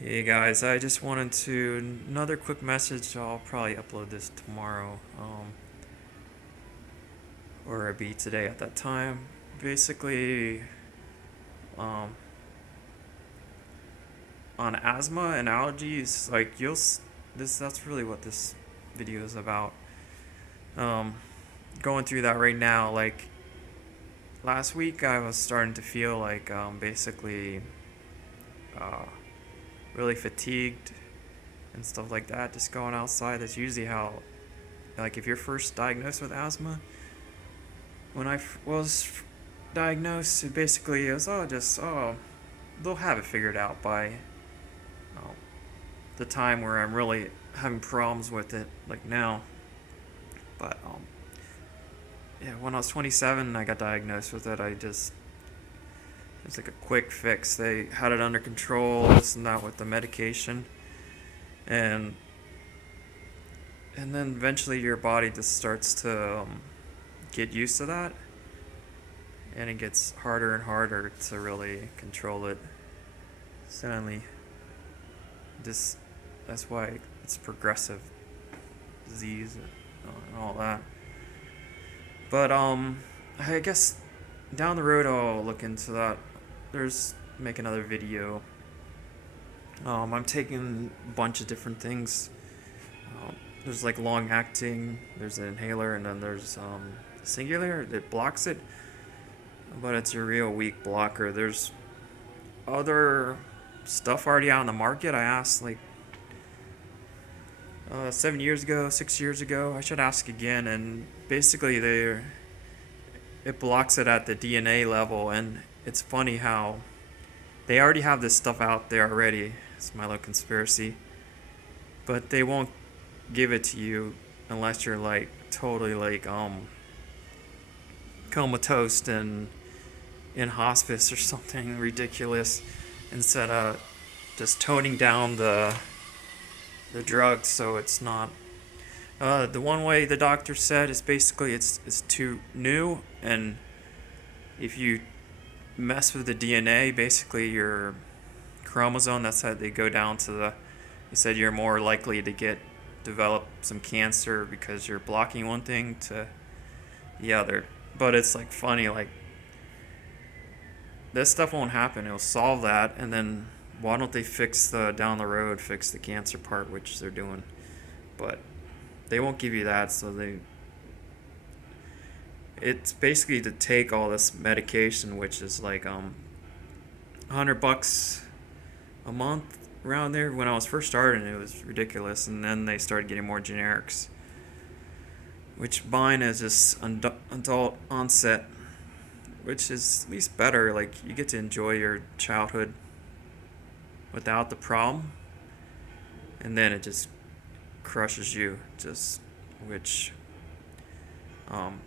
Hey guys, I just wanted to another quick message. I'll probably upload this tomorrow, or it'll be today at that time. Basically, um, on asthma and allergies, like that's really what this video is about. Um, Going through that right now. Like last week, I was starting to feel like basically uh, really fatigued and stuff like that. Just going outside. That's usually how, like, if you're first diagnosed with asthma. When was diagnosed, it was they'll have it figured out by um, the time where I'm really having problems with it, like now. But yeah, when I was 27, I got diagnosed with it. It was like a quick fix. They had it under control, this and that with the medication, and and then eventually your body just starts to get used to that, and it gets harder and harder to really control it. Suddenly, this that's why it's progressive disease and all that. But I guess down the road I'll look into that. There's make another video. I'm taking a bunch of different things. There's like long acting. There's an inhaler, and then there's singular that blocks it, but it's a real weak blocker. There's other stuff already out on the market. I asked like 7 years ago, 6 years ago. I should ask again, and basically it blocks it at the DNA level, and it's funny how they already have this stuff out there already. It's my little conspiracy, but they won't give it to you unless you're like totally like comatose and in hospice or something ridiculous, instead of just toning down the drugs so it's not. The one way the doctor said is basically it's too new, and if you mess with the DNA, basically your chromosome, that's how they go down to the. He said you're more likely to develop some cancer because you're blocking one thing to the other. But it's like funny, like this stuff won't happen. It'll solve that, and then why don't they fix the down the road, fix the cancer part, which they're doing. But they won't give you that, so it's basically to take all this medication, which is like $100 a month around there. When I was first starting, it was ridiculous, and then they started getting more generics, which mine is just adult onset, which is at least better. Like you get to enjoy your childhood without the problem, and then it just crushes you, just which um,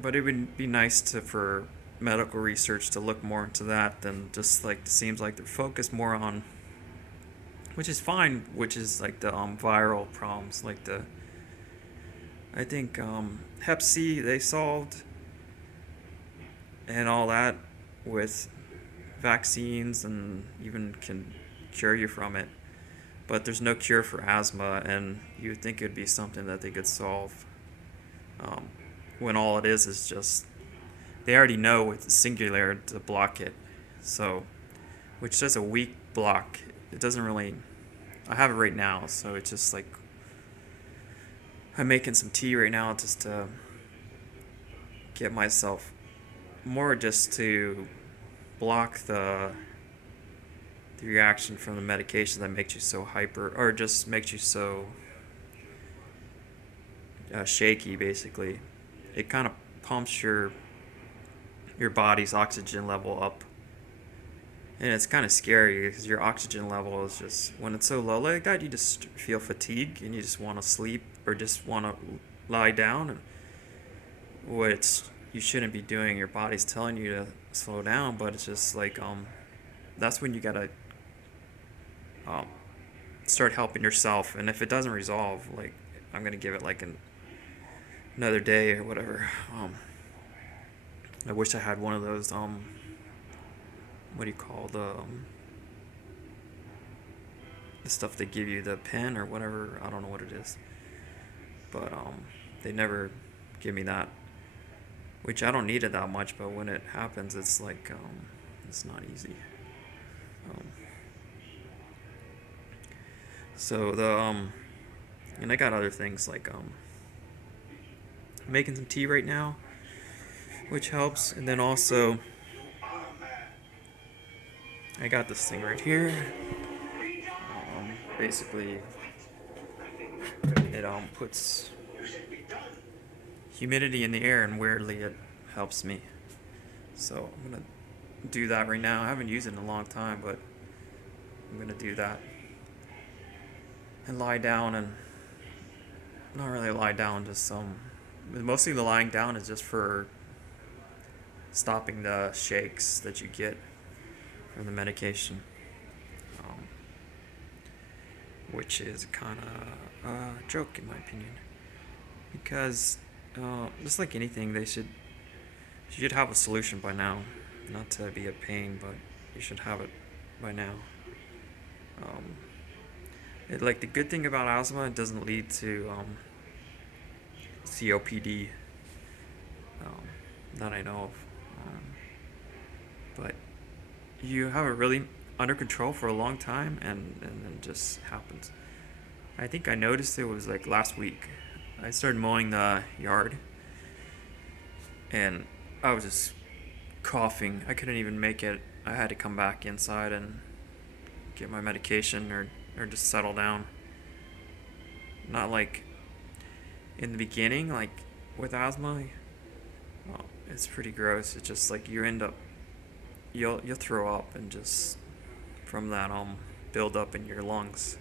but it would be nice to for medical research to look more into that than just like it seems like they're focused more on, which is fine, which is like the viral problems, like the I think hep C they solved and all that with vaccines, and even can cure you from it, but there's no cure for asthma, and you would think it'd be something that they could solve, um, when all it is just they already know with the singular to block it. So, which is a weak block. It doesn't really. I have it right now, so it's just like I'm making some tea right now just to get myself more just to block the reaction from the medication that makes you so hyper, or just makes you so shaky. Basically, it kind of pumps your body's oxygen level up, and it's kind of scary because your oxygen level is just when it's so low like that, you just feel fatigue and you just want to sleep or just want to lie down, and which you shouldn't be doing. Your body's telling you to slow down, but it's just like that's when you gotta um, start helping yourself. And if it doesn't resolve, like I'm gonna give it like another day or whatever. I wish I had one of those what do you call the the stuff they give you, the pen or whatever. I don't know what it is, but they never give me that, which I don't need it that much. But when it happens, it's like it's not easy. Um, so the and I got other things like making some tea right now, which helps, and then also I got this thing right here. Basically, it puts humidity in the air, and weirdly it helps me. So I'm gonna do that right now. I haven't used it in a long time, but I'm gonna do that and lie down, and not really lie down, just mostly the lying down is just for stopping the shakes that you get from the medication, which is kind of a joke in my opinion, because just like anything, you should have a solution by now. Not to be a pain, but you should have it by now. Like the good thing about asthma, it doesn't lead to COPD that I know of, but you have it really under control for a long time, and then it just happens. I think I noticed it was like last week. I started mowing the yard, and I was just coughing. I couldn't even make it. I had to come back inside and get my medication, or just settle down. Not like in the beginning, like with asthma, well, it's pretty gross. It's just like you'll throw up, and just from that build up in your lungs.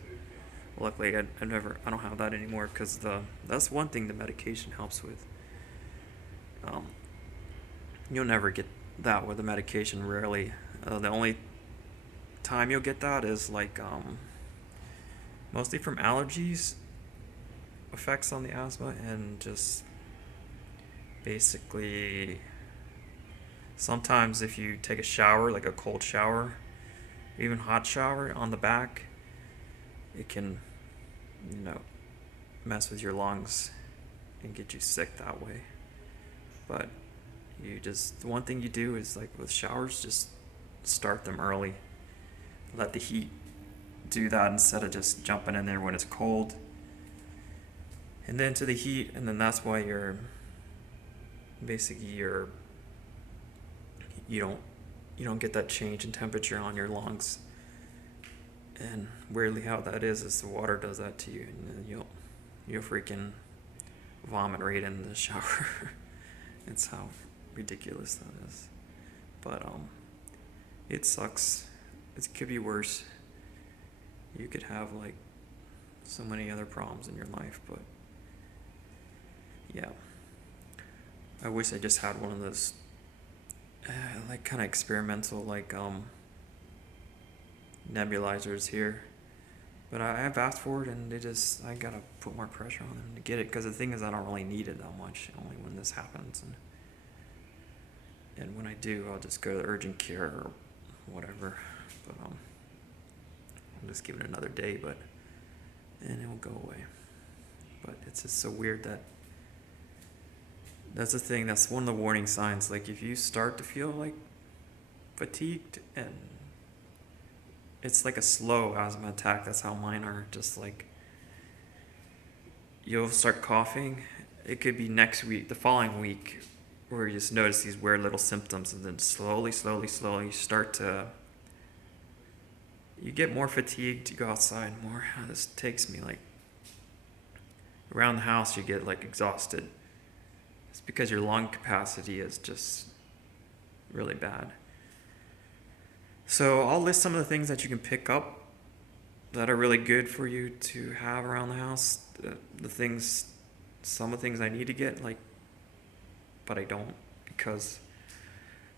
Luckily, I don't have that anymore, because that's one thing the medication helps with. You'll never get that with the medication, rarely. The only time you'll get that is like mostly from allergies, effects on the asthma, and just basically sometimes if you take a shower, like a cold shower, even hot shower on the back, it can, mess with your lungs and get you sick that way. But the one thing you do is, like with showers, just start them early. Let the heat do that instead of just jumping in there when it's cold. And then to the heat, and then that's why you don't get that change in temperature on your lungs. And weirdly, how that is the water does that to you, and then you'll freaking vomit right in the shower. It's how ridiculous that is. But it sucks. It could be worse. You could have like so many other problems in your life, but yeah. I wish I just had one of those like kind of experimental nebulizers here, but I have asked for it, and I gotta put more pressure on them to get it, because the thing is, I don't really need it that much, only when this happens, and when I do, I'll just go to urgent care or whatever. But I'll just give it another day, and it will go away. But it's just so weird that's the thing. That's one of the warning signs. Like if you start to feel like fatigued, and it's like a slow asthma attack. That's how mine are. Just like you'll start coughing. It could be next week, the following week, where you just notice these weird little symptoms, and then slowly you get more fatigued. You go outside more. This takes me like around the house. You get like exhausted. It's because your lung capacity is just really bad. So I'll list some of the things that you can pick up that are really good for you to have around the house. Some of the things I need to get, but I don't, because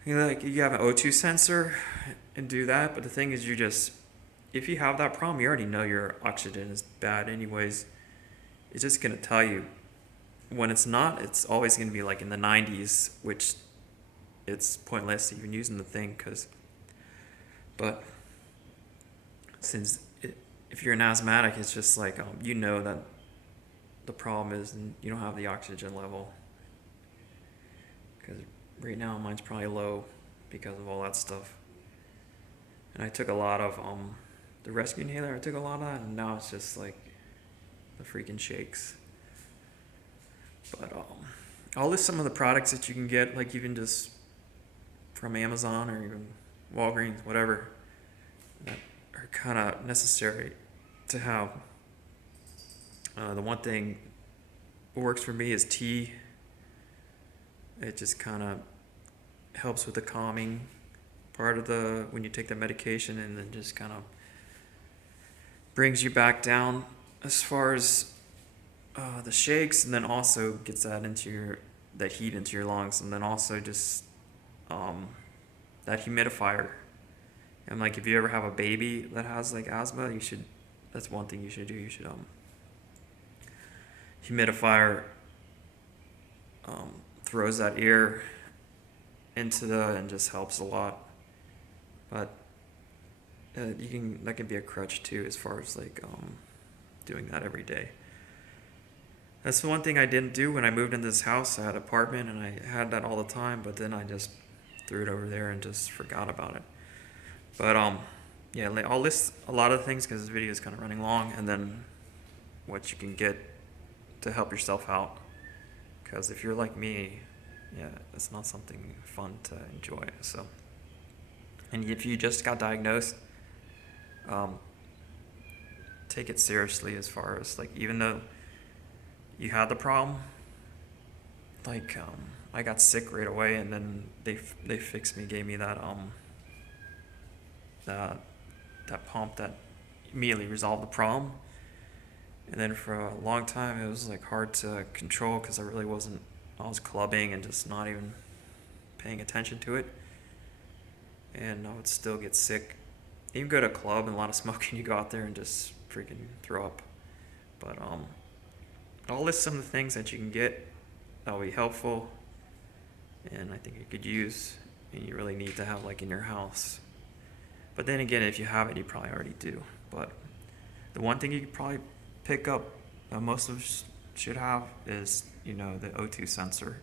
you have an O2 sensor and do that. But the thing is, if you have that problem, you already know your oxygen is bad anyways. It's just gonna tell you. When it's not, it's always going to be like in the 90s, which it's pointless even using the thing, but since if you're an asthmatic, it's just like you know that the problem is and you don't have the oxygen level. Because right now mine's probably low because of all that stuff. And I took a lot of the rescue inhaler. I took a lot of that, and now it's just like the freaking shakes. But I'll list some of the products that you can get, like even just from Amazon or even Walgreens, whatever, that are kind of necessary to have. The one thing that works for me is tea. It just kind of helps with the calming part of the when you take the medication, and then just kind of brings you back down as far as the shakes, and then also gets that heat into your lungs, and then also just that humidifier. And like if you ever have a baby that has like asthma, that's one thing you should do. You should humidifier throws that air into and just helps a lot. But that can be a crutch too, as far as like doing that every day. That's the one thing I didn't do when I moved into this house. I had an apartment and I had that all the time, but then I just threw it over there and just forgot about it. But yeah, I'll list a lot of things because this video is kind of running long, and then what you can get to help yourself out. Because if you're like me, yeah, it's not something fun to enjoy. So, and if you just got diagnosed, take it seriously, as far as like, even though you had the problem, like I got sick right away, and then they fixed me, gave me that that pump that immediately resolved the problem. And then for a long time it was like hard to control because I was clubbing and just not even paying attention to it, and I would still get sick. You go to a club and a lot of smoking, you go out there and just freaking throw up. But I'll list some of the things that you can get that'll be helpful, and I think you could use, and you really need to have like in your house. But then again, if you have it, you probably already do. But the one thing you could probably pick up, most of us should have, is the O2 sensor.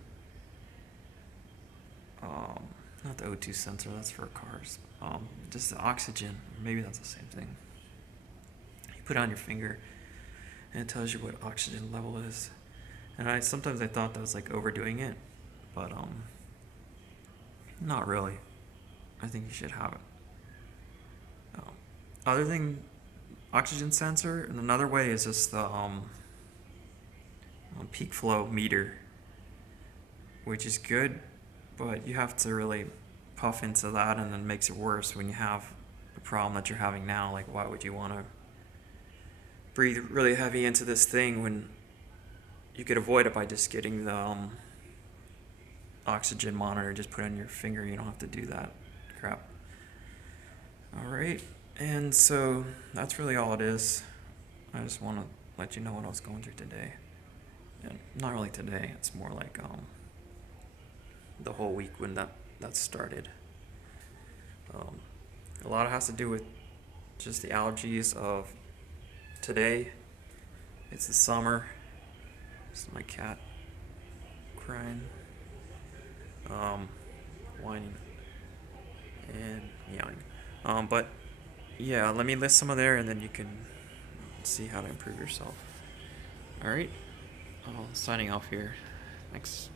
Not the O2 sensor, that's for cars. Just the oxygen, maybe that's the same thing. You put it on your finger, and it tells you what oxygen level is. And sometimes I thought that was like overdoing it, but not really. I think you should have it. Other thing, oxygen sensor, and another way is just the peak flow meter, which is good, but you have to really puff into that, and then it makes it worse when you have the problem that you're having now. Like, why would you want to breathe really heavy into this thing when you could avoid it by just getting the oxygen monitor? Just put it on your finger, you don't have to do that crap. Alright, and so that's really all it is. I just want to let you know what I was going through today. And not really today, it's more like the whole week when that started. A lot has to do with just the allergies of today. It's the summer. This is my cat crying, whining, and meowing. But yeah, let me list some of there, and then you can see how to improve yourself. Alright, signing off here. Thanks.